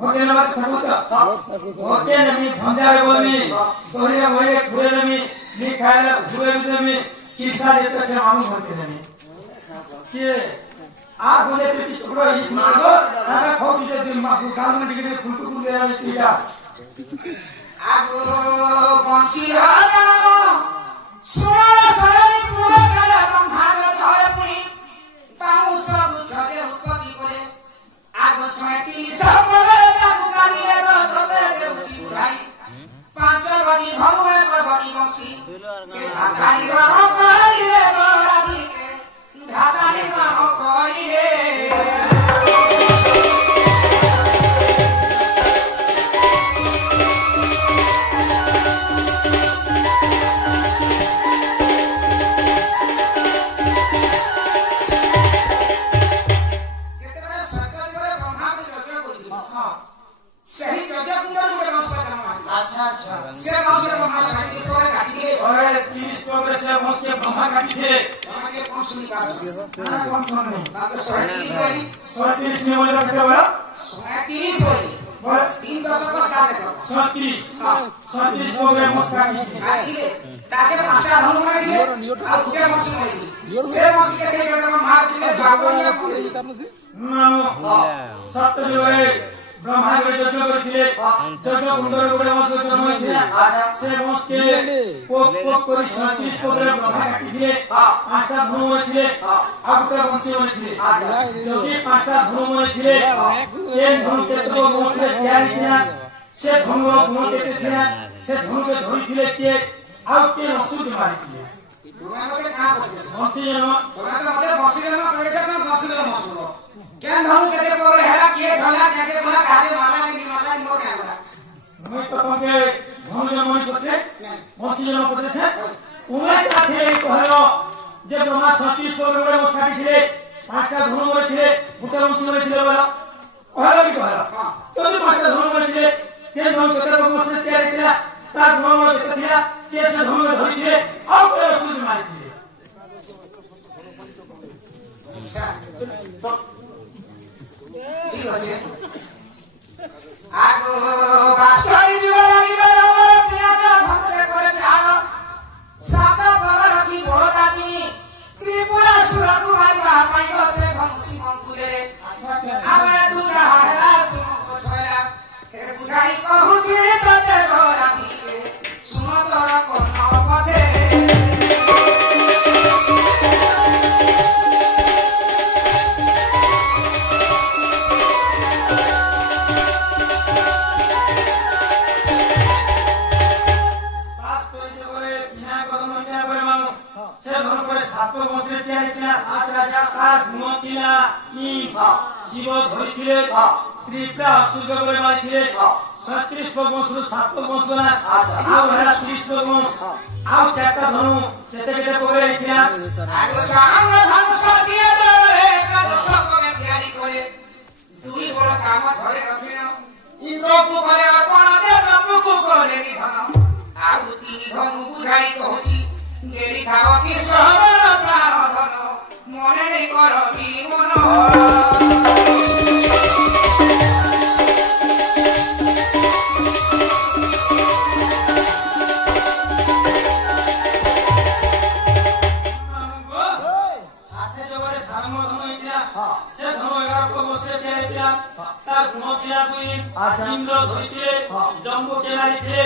घोटे नवा घोटे नमी भंडारे बोलमी तोहरे मोहे घुरे नमी नी खायला घुरे नमी चिसा देत छे मामू घोटे नमी के आ बोले पे छोड़ो ई मागो आगा खोकी दे दिन मागो गाल में डिगे फुलटू दे वाली टीका आगो बंसी राजा सुनो सरणी पूरा काला ब्रह्मांड धरे पुनी पाऊ सब धरे उत्पत्ति करे आगो 37 सबले ताकू कानिले धरे देउची बुढ़ाई पांच गटी धनु एक गटी बंसी से ढाकाली राम करिले गलाबी के ढाकाली राम करिले अच्छा से मौसे ब्रह्मा साइड को काटी दे ओए 30 पगले से मौसे ब्रह्मा काटी दे आगे कौन सुनी बात ना कौन सुन नहीं आप 130 वाली 130 में बोले कितना बोला 130 वाली बोले 3 दशक 7 130 हां 130 पगले मौसे काटी दे ताके पांचटा धनु बनाई दिए और दुटे मौसे बनाई दी से मौसे के से जगह मार दिए जाबोनिया नानो सत्य जोरे ब्रह्मा के यज्ञ करथिले यज्ञ कुंडर गोटे मास जन्म होइथिले से मास के पोक करी 37 पगले ब्रह्मा काटिथिले पांचटा धनु होइथिले आगुटा वंशी होइथिले जदि पांचटा धनु होइथिले ए धनु केतको मास रे तयारी थिला से धनु गुण केते थिला से धनु के धरिथिले के आ के रसु के मारिथिले तुम्हारे के का बोलछे वंशी जन्म तुम्हारे मते वंशी जन्म करेटा ना वंशी जन्म मसलो क्या धनु केते पगले हेला किए धला केते धला काटे मारा के नि मारा नो क्या बोला मैं तो तके धनु जन्म करते वंशी जन्म करते थे उमे का थे कहलो जे ब्रह्मा 37 पगले मस काटी थिले पांचटा धनु होइथिले गुटे वंशी होइथिले बोला कहलो कि कहलो तो जे पांचटा धनु होइथिले के धनु केते मस रे तयारी थिला तार गुण केते थिला के से धनु धरिथिले आ के रसु के मारिथिले अच्छा तो ठीक আছে আগো বাস্তরি জীবনী বেরোবে পিনাকা ধরে করে ধার সাত বড় রাখি বড় দাদিনী ত্রিপুরা সুরতু মারিবা পাইব সে ধনসি মঙ্কুদে আবে দুরা হারা সুমঙ্ক ছয়লা হে বুঝাই কহুছি তোতে গোলাপি শুনো তোর কোন পথে शिव धरिथिले त्रिपुरा असुर करे मारिथिले 37 वंश 7 वंश बना आ हेला 30 वंश आ चारटा धनु केते केते पगले हिथिला आगो सांग धनु साथिया दरे कादस पगे तयारी करे दुई बड़ काम धरे रखियो इंद्र को करे अर्पण दे जम्बु को करे निधन आ तीन धनु बुझाई कहूची गेली धावती सहबर प्राण धन मने नहीं करबी मन इंद्र धरिथिले जम्बू के मारिथिले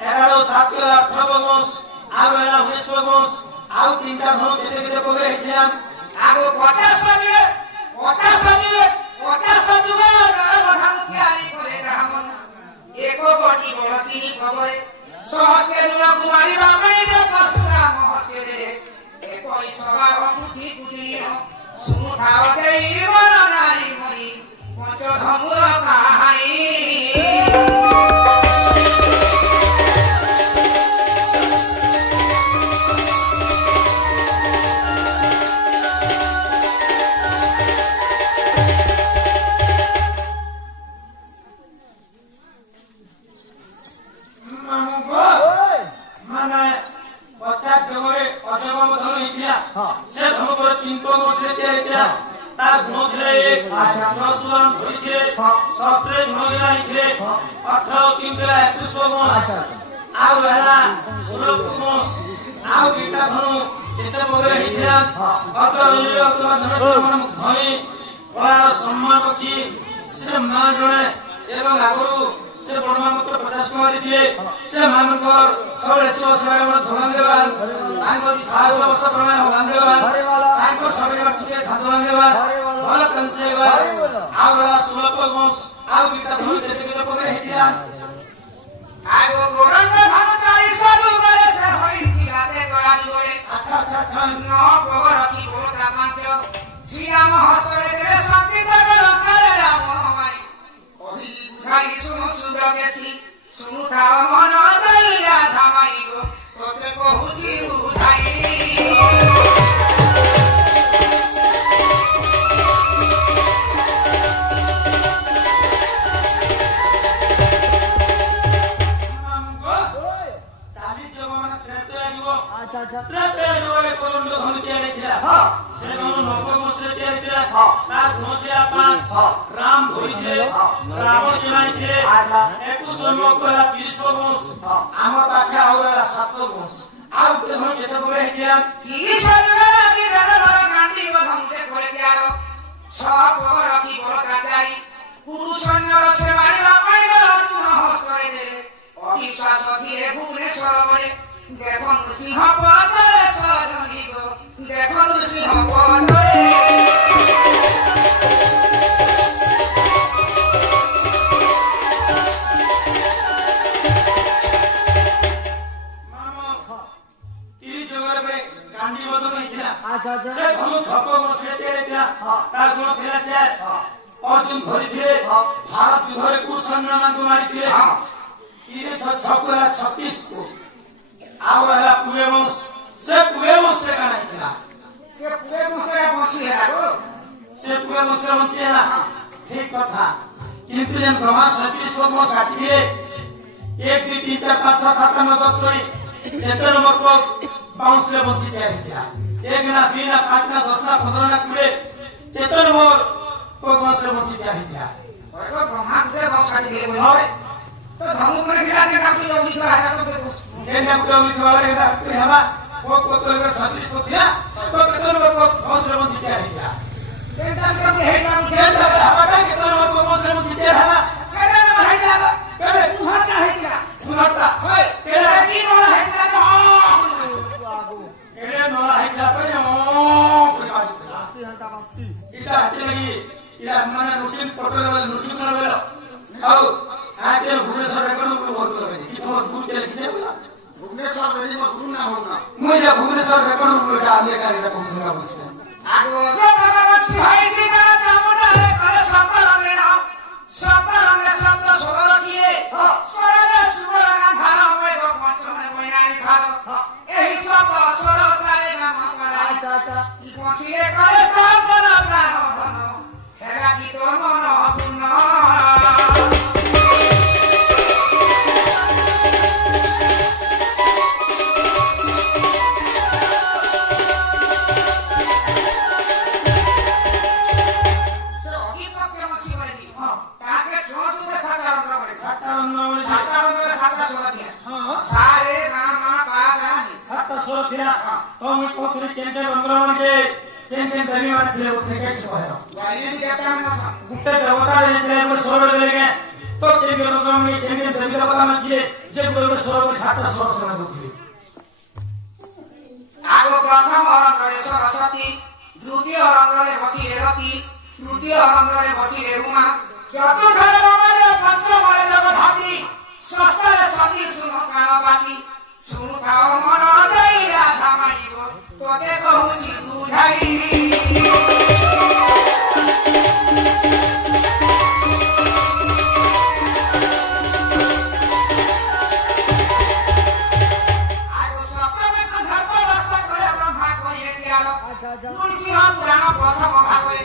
11 7 18 वंश आउ एला 19 वंश आउ तीनटा धनु केते केते पगले हिथिला आगो 50 सजिले धानु तयारी करे रामन एको गोटी बड़ तीन खबरे सहस्ते नुआ कुमारी बापैले परशुराम हस्ते रे एकई सभा बुद्धि बुद्धिनो सुमुठाओ देई मन नारी मरी पंच धमुर कहानी एक परशुराम धरिथिले शस्त्रे झुणगे नाइथिले 18 3 बेला 21 बमस आउ रहला 16 बमस आउ गीता धनु केते बगरे हिथिला अतरले अथवा धन धई कलार सम्मान अछि से मा जणे एवं आगरु से बडमा मत 50 टका दिथिले से मानकर सबले सेवा मन धमान देवान आंगो साहस अवस्था प्रमाण होलान देवान आंगो सबले बाछुके धादवान देवान भल कंसे देवान आउ रहला 16 बमस आउ गीता धनु केते बगरे हिथिला आगो गोरन धन 40 साधु करे से होई किराते गया जोरे अच्छा न पगर की बोलता पांचो श्री राम हस्तरे तेरे शांति तक लंकारे राम हमारी कहि बुझाई सुनो सुरकेसी सुनु था मन दैरा धामाई गो तोते कहूची बुझाई राम धरिथिले रावण के मारिथिले 21 मकरा 30 बमस हमर बाचा होला 7 बमस आउ के धन केते बगरे हिथिला 30 बगरा की बेला बड़ा गांधी को धमके करे दियारो 6 बगरा की बड़काचारी पुरुषन्यर से मारिबा पाइलो अर्जुन हस्तरे दे अविश्वास थिए भुवनेश्वर बोले देखो नृसिंह पटरे सजनी गो देखो नृसिंह पटरे से धनु छप मसले तेरे थिला तार गुण थिला चार अर्जुन धरिथिले भारत युद्धरे कुसन्न मान को मारिथिले इरे छपरा 36 को आउ रहला पुए वंश से पुए वंश रे काना थिला से पुए वंश रे बसी हेला से पुए वंश रे बसी हेला ठीक कथा किंतु जन ब्रह्मा 37 को वंश काटिथिले 1 2 3 4 5 6 7 9 10 करी एते नंबर को बाउंस रे बसी तैयार थिला 1 ना 2 ना 5 ना 10 ना 15 ना 20 तेतन मोर भगवान से मुझे क्या है क्या और को ब्रह्मा के बस काटी दे बोले तो धनु में खिला के काटी लोग लिखवा है तो जेने को लिखवा है ना फिर हवा वो तो अगर 37 को थिया तो तेतन मोर भगवान से मुझे क्या है क्या तेतन के है काम जेने हवा का तेतन मोर भगवान से मुझे क्या है केने न है जा केने उहटा है क्या उहटा होय केने की वाला है क्या केने नोला है क्या पे ओ पूरी बात आसी हंटा मस्ती इटा हाथी लगी इला माने नृसिंह पटरे वाला नृसिंह न बेलो आउ आके भुवनेश्वर रेकर्ड ऊपर बहुत लगे कि तुम गुरु के लिखे बोला भुवनेश्वर में ही गुरु ना होना मुझे भुवनेश्वर रेकर्ड ऊपर का आले का रेटा पहुंचना बोलते आगो भगवान सिहाई जी का चामुंडा रे करे शब्द रंगे ना शब्द सोलो रखिए सोले सुबह धारा में को पंचम में कोइनानी साधो एही शब्द सोलो सारे नाम परा अच्छा ई कोसिए करे सब बना प्राण धन हेला की तो मन अपूर्ण सारे रामा पादानी साता सोल थिला तो मैं कोथरी केंटे रंगरमन के केंटे दबी मार थिले वो थे के छो है वाले भी जाता है ना गुप्ते देवता ने थिले में सोल ले गए तो केंटे रंगरमन के केंटे दबी देवता में किए जे बोले सोल में साता सोल से न दुथली आगो प्रथम रंगरे सरस्वती द्वितीय रंगरे बसी रेवती तृतीय रंगरे बसी रेउमा चतुर्थ रंगरे पंचम रे जगधात्री षष्ठ रे सती सुनो कानपाती सुनु थाओ मन दैरा धामाइबो तोते कहूची बुझाई आगो सप्तम गंधर्व वस्त्र करे ब्रह्मा करिए दियालो नृसिंह पुराण प्रथम भागरे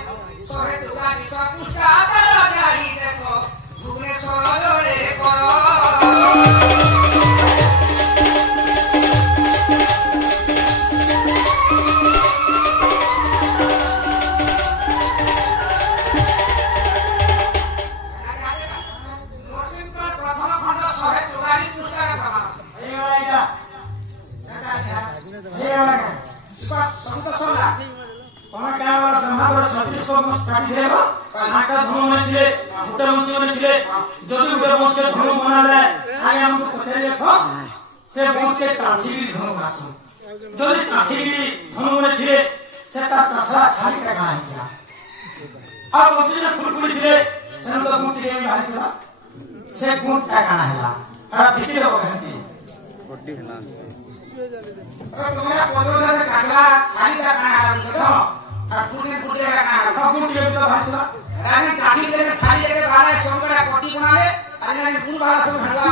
सोहे दुरा निस पुष्टा तारा जाई देखो भुवनेश्वर जोड़े करो मोस्ट काटी देबो आटा धनु में दिले गुटा मुंची में दिले जदी गुटा मोस्ट के धनु बनाले आगे हमको पता देखो से मोस्ट के चाची भी धनु बनासो जदी चाची भी धनु में दिले से ता चाचा छाली का गाना है अब मुझे ने फुलफुली दिले से तो गुटी के मार दिला से गुट का गाना है अड़ा भीती रो घंटी गोटी है ना तुम्हारा पोजोला से काचला छाली का गाना है तो और फुटे का गाना है गुटी के तो भाई दिला रानी काची दे छाली के बाला सोमरा कोटी बना ले अरे ना गुण बाला सब भड़वा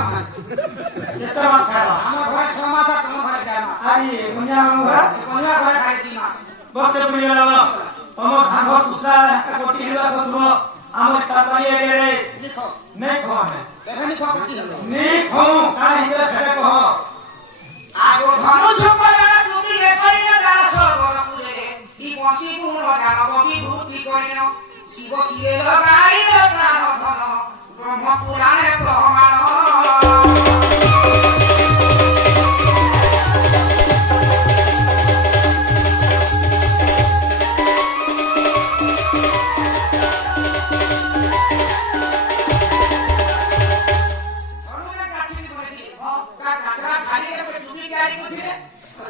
कितना मास खाला हम घर 6 मास कम घर 4 मास अरे गुनिया में घर खाली 3 मास बस से पुरी वाला हम धान घर दूसरा का कोटी हिलवा तो तुम आमर तापाली रे लिखो नहीं खो हमें देखनी खो कोटी नहीं खो काहे हिला छड़े को आगो धनु छपला তুমি এ করিনা দাস বরপুরে ই পসি গুণ জানব বিভূতি করিও শিব শিরে লগাইলে প্রাণ ধন ব্রহ্ম পুরাণে প্রমাণ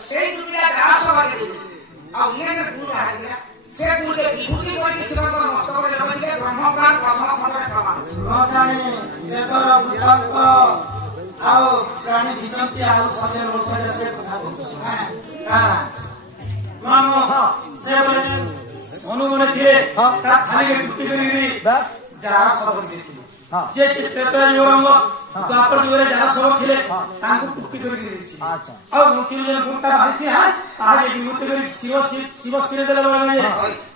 সেই দুবিটা দাস বাগে দিলে আর ইয়ে যে গুণ হারিলা সে গুণে বিভূতি করি শিবক নষ্ট করে লগাইলে ব্রহ্মপ্রাণ প্রথম খণ্ডে প্রমাণ न जाने बेदर बुद्धंक आओ प्राणी भिचंती आलू सजे रोछडे से कथा बोलछ कारा मामो से बोले अनुमने थिए ता छाली टुटी गरी जरा सब देती जे पेपर योरंग तो आपण जोरे जरा सब खिले तांको टुटी गरी अच्छा और मुखी जे गुटा भाती है आगे विभूति गरी शिव सिरे देले बोले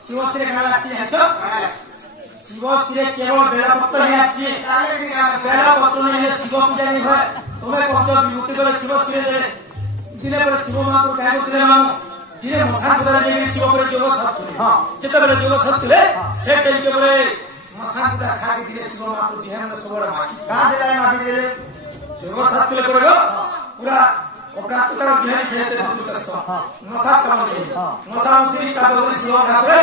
शिव सिरे काला अछि है तो शिव सिरे केवल बेलापत्र ही अछि बेलापत्र नहीं शिव पूजा नहीं है तुम्हें कहतो विभूति गरी शिव सिरे देले दिने पर शिव मां को काय दिले मां दिने मसा पूजा जे शिव पर जोग सत्य हां जेते बेले जोग सत्य से टाइम के बेले मसा पूजा खा के दिले शिव मां को ध्यान में सबड़ माटी का देले माटी देले जोग सत्य पड़ेगा पूरा ओकरा तो ध्यान देते बहुत कष्ट मसा चमले मसा उसी का बोले शिव भाबे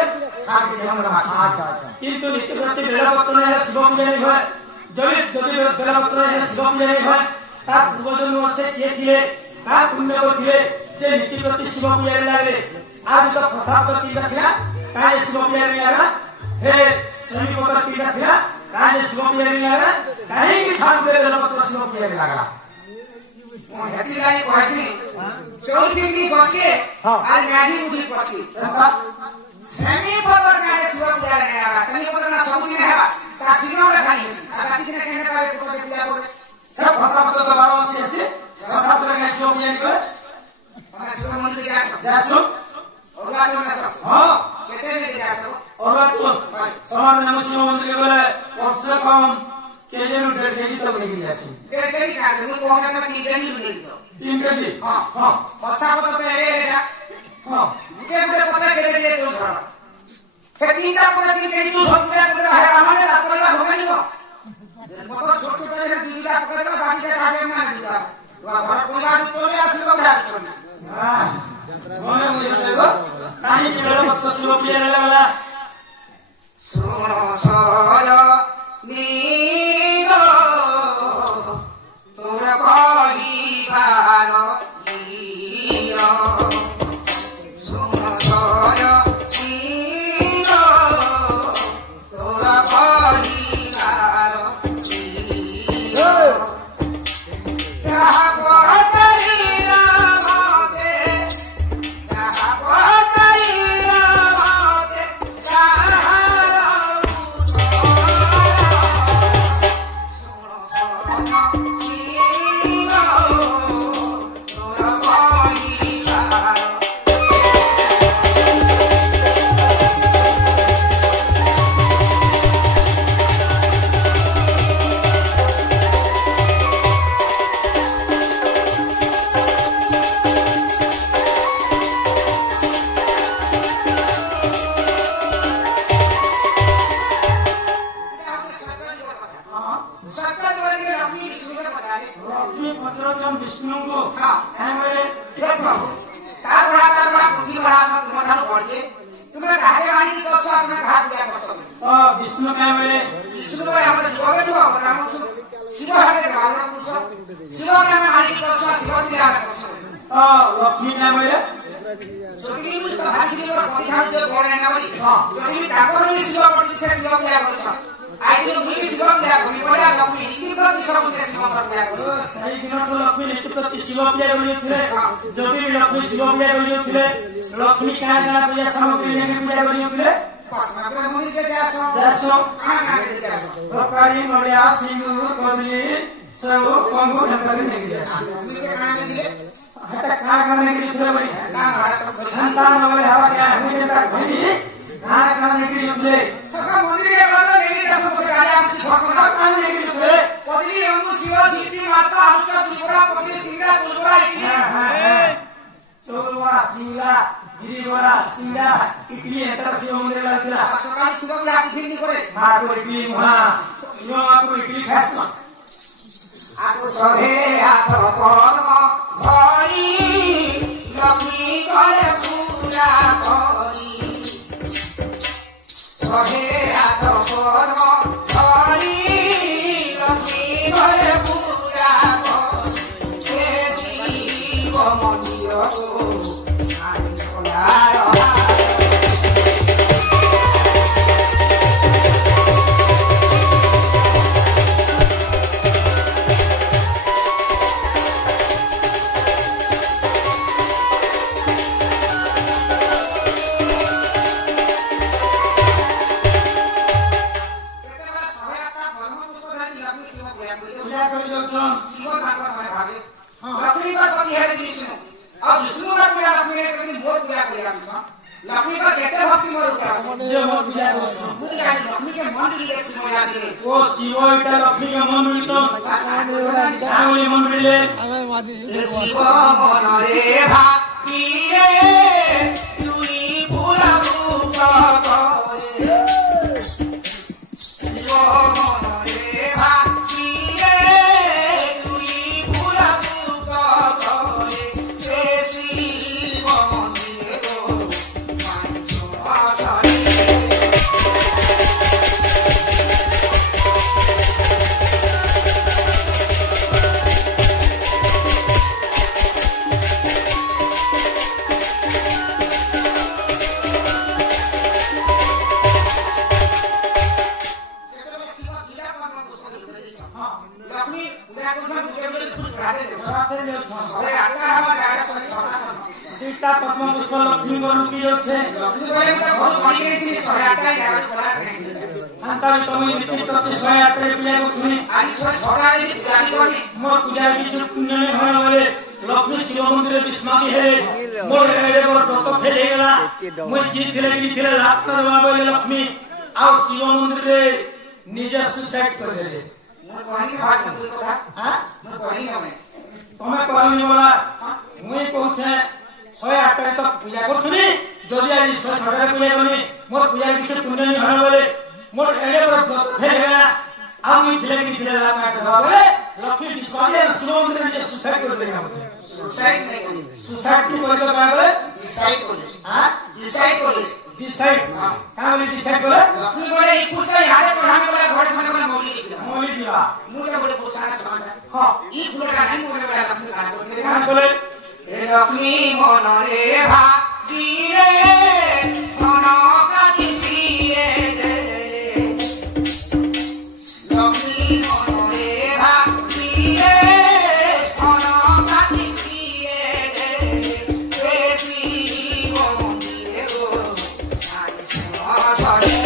आगे ध्यान में माटी अच्छा किंतु नित्य प्रति बेलापत्र नहीं शिव पूजा नहीं है जदि बेलापत्र नहीं शिव पूजा नहीं है ता पूर्वजन से के दिले ता पुण्य को दिले जे नित्य प्रति शिव पूजा लागले आज तो प्रसाद प्रति रखिया काय शिव पूजा नहीं लगा हे समी प्रति रखिया काय शिव पूजा नहीं लगा काहे की छाप बेलापत्र शिव पूजा नहीं लगा हेती लाई कहसी चौर बिगली गछके আর ম্যাগি উঠি পছকি सेमी पतर काले शिव पूजा रे आवा सेमी पतर ना सब दिन हेबा ता सिनियो रे खाली है आ काटी ने कहने पावे को पूजा करे हे भाषा पतर तो 12 मास है भाषा पतर का शिव पूजा नहीं करे हम शिव मंदिर जासो जासो ओला तो ना सब हां केते में जासो और तो समाज नम शिव मंदिर बोले कम से कम केजी नु 1.5 केजी तक लेके जासी 1.5 केजी का मु कोहना में 3 केजी ले लो 3 केजी हां हां भाषा पतर पे एटा हां गुटे गुटे पता के लिए तो धर हे तीनटा पता के लिए तू सब पूजा पूजा है हमने रात पड़ा होगा नहीं मगर छोटे छोटे है दूसरा पकड़ के बाकी के खाने में नहीं दिया घर पूजा भी तोले आसी को उठा छोड़ना हां मोने मुझे चलो काहे की मेरा मत शिव पूजा रे वाला सोनो सोलो नीगो तोरा कही भालो नीरो विष्णु को हां है मेरे देख बाबू का बड़ा बुद्धि बड़ा सब तुम्हारा पड़ के तुम्हें घाटे वाली की दोस्त अपना घाट दिया कर विष्णु क्या बोले विष्णु भाई हमारे जोगे जो हमारा शिव हरे गावना पुरुष शिव के हमें मालिक दर्शन शिव के हमें दर्शन लक्ष्मी क्या बोले जोगी मुझ तो हाथी के ऊपर परीक्षा दे बोले ना बोली जोगी ठाकुर ने शिव पर से शिव के दर्शन आई जो मुझे शिव के बोली बोले लक्ष्मी नीति पर शिव के शिव पर सही दिन तो लक्ष्मी नीति प्रति शिव के बोली थे जोगी भी लक्ष्मी शिव के बोली थे लक्ष्मी क्या क्या पूजा सामग्री लेके पूजा करी थे तरकारी नड़िया सिंदूर कदली सब पंगु ढंकरी नहीं दिया हटा खाना करने के लिए चले बड़ी घंटा नवले हवा क्या है मुझे तक भनी खाना करने के लिए चले मंदिर के अंदर नहीं दिया सब से गाड़ी आपकी घोषणा करने के लिए चले कदली अंगू शिव जीपी माता हलचा बिगड़ा पकड़ी सिंगा चुलबड़ा इडली चोलवा सिंगा गिरिवरा सिंगा इडली एतर शिव मंदिर लगला सकाल शिव के आप फिर नहीं करे मां को इडली मुहा शिव मां को इडली खास आको सहे हाथ पद्म धरी लक्ष्मी गले पूजा करी सहे हाथ पद्म धरी लक्ष्मी गले पूजा करी से शिव मंदिर को आई खोलार लक्ष्मी का पति है विष्णु अब विष्णु का पूजा लक्ष्मी ने करी मोर पूजा करेगा लक्ष्मी का कहते भक्ति मोर पूजा ये मोर पूजा करो पूजा लक्ष्मी के मंडली एक शिव पूजा करे ओ शिव इटा लक्ष्मी के मंडली तो आंगुली मंडली ले शिव मन रे भाती रे तुई फूला रूप करे शिव मन रे भाती रे तुई फूला रूप करे से शिव मंदिर को मानसो आसरे लक्ष्मी पूजा को बुके बुके फूल चढ़ाते हैं सराते ले अरे आका हमारे आगे सब छोटा तीता पद्म पुष्प लक्ष्मी गरु की होছে लक्ष्मी बोले तो बहुत बड़ी गई थी 108 का यार बोला अंता तमी नीति प्रति 108 रुपया को तुनी आज 108 री पूजा भी करनी मोर पूजा की जो पुण्य नहीं होने वाले लक्ष्मी शिव मंदिर विस्मादी है मोर एड़े मोर व्रत फेले गेला मोर जीत फेले की फेले लाभ करवा बोले लक्ष्मी आ शिव मंदिर रे निजे सुसाइड कर देले मोर कहानी बात कोई कथा हां मोर कहानी में तमे कहनी वाला मुई कहछे 108 रे तो पूजा करथुनी जदी आज 106 रे पूजा करनी मोर पूजा की जो पुण्य नहीं होने वाले मोर एड़े मोर व्रत फेले गेला आ मुई फेले की फेले लाभ करवा बोले लक्ष्मी विस्मादी शिव मंदिर निजे सुसाइड कर देले सुसाइड नहीं करनी सुसाइड नहीं करके का बोले डिसाइड करे हां डिसाइड करे डिसाइड हां का बोले डिसाइड करे लक्ष्मी बोले ई फूल तो यारे चढ़ाने बोले घर से मैंने मौली लिखला मोली जीवा मुझे बोले बहुत सारा सामान है हां ई फूल का नहीं बोले बोले लक्ष्मी का बोले का बोले ए लक्ष्मी मन रे भाती रे धन काटी सिए दे लक्ष्मी मन रे भाती रे धन काटी सिए दे से शिव मंदिर को आई सरे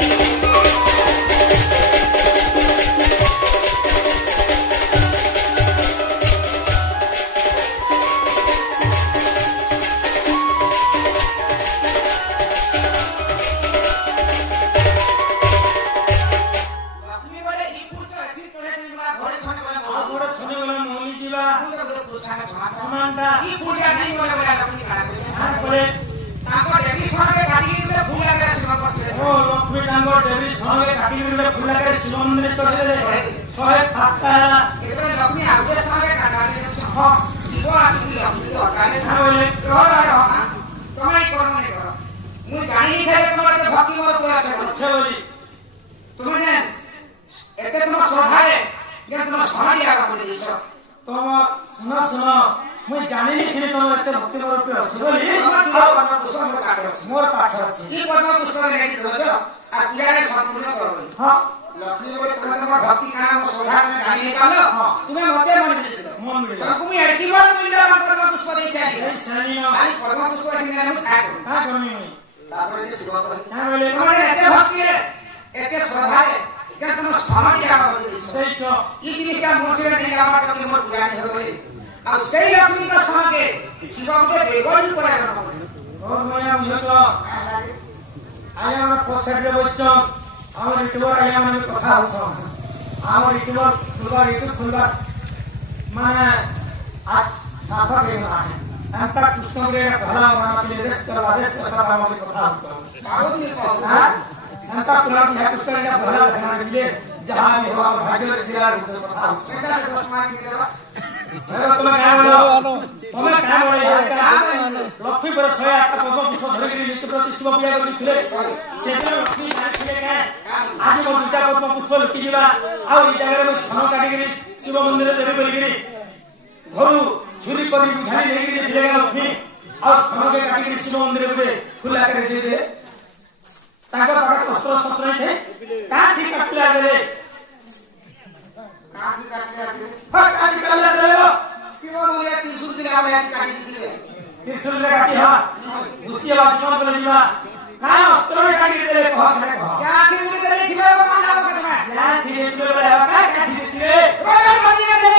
लक्ष्मी बोले ई फूल तो अच्छी तोरे दिला घरे छने बोले आगोड़ छने वाला मोली जीवा फूल तो बहुत सारा सामान समानता ई फूल का नहीं बोले बोले लक्ष्मी का हां बोले ताको डेली छने गाड़ी में फूल लगा शिव बसले ओ लक्ष्मी डांगो देवी छने काटी रे फूल लगे शिव मंदिर चढ़े दे 107 टा केबे लक्ष्मी आगे छने काटाले हां शिव आसी लक्ष्मी को हटाले हां बोले रहो तुम्हारी करो नहीं करो मु जानी नहीं थे तुम्हारे भक्ति मोर कोया से अच्छा बोली तुमने भक्ति रूपे अछि बोली पद्म पुष्प मोर पाठ अछि मोर पाठ अछि ई पद्म पुष्प नै दिलो जो आ पूजा संपूर्ण करबो हां लक्ष्मी बोले तुम्हारा भक्ति काना सोधार में गाली निकालो तुम्हें मते मन मिले तुमको मैं एडकी बार मिले पद्म पुष्प दे से आई आई पद्म पुष्प दिने हम का करनी तापर जे सेवा कर हां बोले तुम्हारे एते भक्ति है एते श्रद्धा है क्या तुम क्षमा किया देखो ई जिनिस का मोसे नहीं लामा करके मोर पूजा नहीं होले और सही लक्ष्मी का क्षमा के शिवा को बेगोल पड़े और मैं बुझो तो आया हम पोसेट रे बसछो আমার ইউটিউবার আইয়া মানে কথা হচ্ছে আমার ইউটিউবার দুবার ইউটিউব খুলবা মানে আজ সাফা কে না है अंत कृष्ण रे भला माना के देश करवा देश का सब हमारी কথা হচ্ছে बहुत नहीं कहूं हां अंत पुराण है कृष्ण रे भला धना के लिए जहां भी हो भाग्य दिला रे কথা হচ্ছে बेटा से दोस्त मान के देवा मेरा तुम्हें क्या बोलो तुम्हें क्या बोले लक्ष्मी पर 108 पद्म पुष्प धरिगिरी नित्य प्रति शिव पूजा करिथिले सेतरे लक्ष्मी जानिथिले के आज मो दुटा पद्म पुष्प लुटी जिबा आ ई जगह में स्थान काटिगिरी शिव मंदिर देबे बोलिगिरी घरु छुरी परी बुझाई लेगिरी दिले लक्ष्मी आ स्थान के काटिगिरी शिव मंदिर में खुला कर दे दे ताका पाका अस्त्र शस्त्र थे का थी कटला दे काफी काटले हां काटी कल्ला दे शिव मोया 300 दिन आवे काटी दिले 300 ले काटी हां उसी बात में बोले जीवा का अस्त्र में काटी दे कह से कह क्या थी मुझे दे दिले वो मान लाओ कदमा क्या थी दे बोले का थी दे रोजन मनी ने दे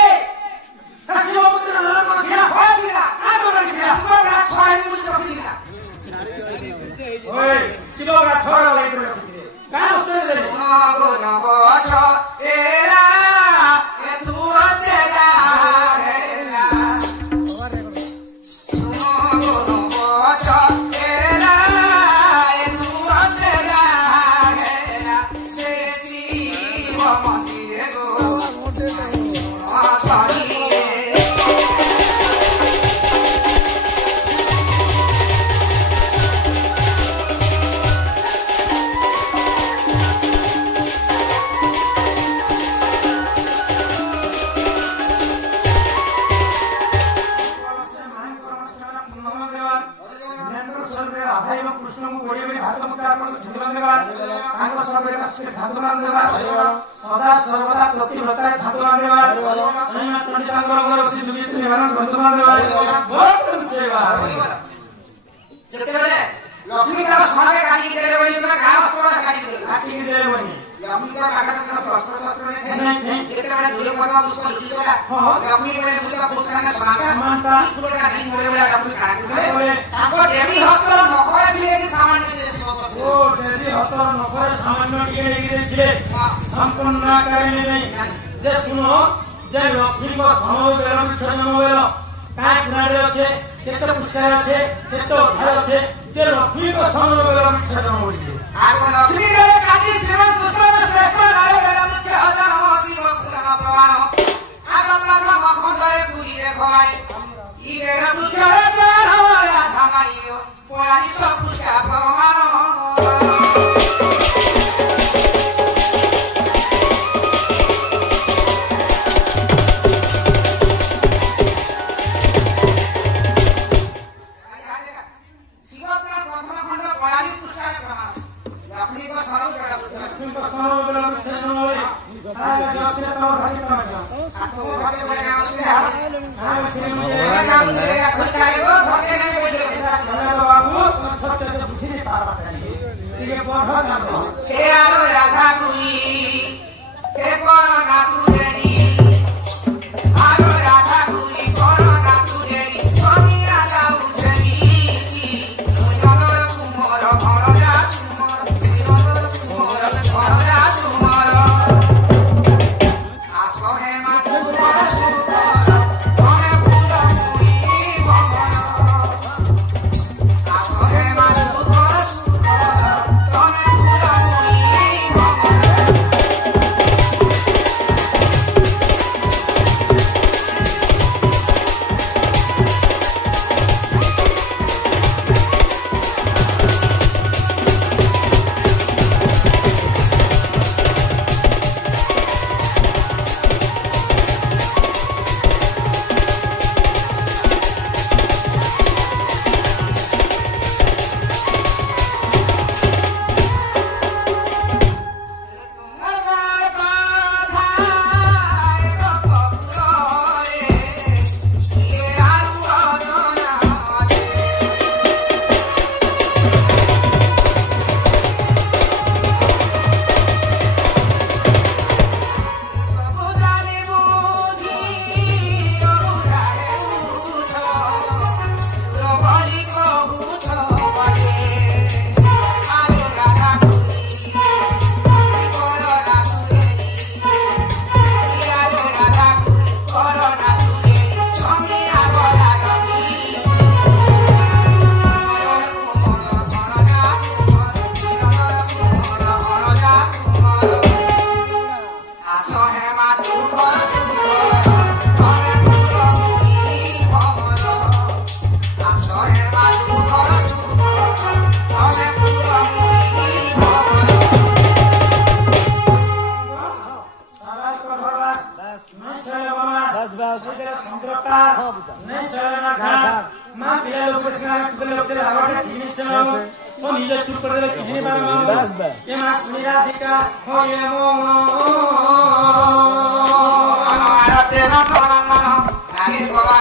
शिव पुत्र नाम में दिया हो दिला आ तो कर दिया शिव रात सोई मुझे रख दिला ओए शिव का छोरा वाले को रख दे का अस्त्र दे गो नबो छ एला ए तू तेरा हेला सदा सर्वदा प्रतिव्रता ठाकुरान देवा सैना चंडिकांगर घर से जुगित निवारण धनुमान देवा बहुत सेवा चते लक्ष्मी का समागे गाड़ी दे रे बनी में गांव तोरा गाड़ी दे गाड़ी दे रे बनी लक्ष्मी का काका का शस्त्र में नहीं जेते में दूर सगा उसको लिखी देला लक्ष्मी में दूर का फूल संग समानता फूल का नहीं मोरे वाला लक्ष्मी काटी दे ताको देवी हतर नखरे छिले कि सामान्य देश ओ देवी हतर नखरे सामान्य के लेके छिले संपूर्ण आकारे नहीं जे सुनो जे लक्ष्मी को समो बेला मिठा जन्म बेला काय पुराणे আছে केते पुष्कर আছে केते घर আছে जे लक्ष्मी को समो बेला मिठा जन्म होई आगो लक्ष्मी के काटी श्रीमंत दुष्कर श्रेष्ठ नारे बेला मिठा हजार होसी को पुराना प्रवाह आगो प्रभु मखन दरे पूरी रे खवाई ई बेला दुष्कर चार हमारा धमाइयो पोयाली सब पुष्का प्रमाण ये मासुराधिका होइले मोनो आते ना आगे बाबा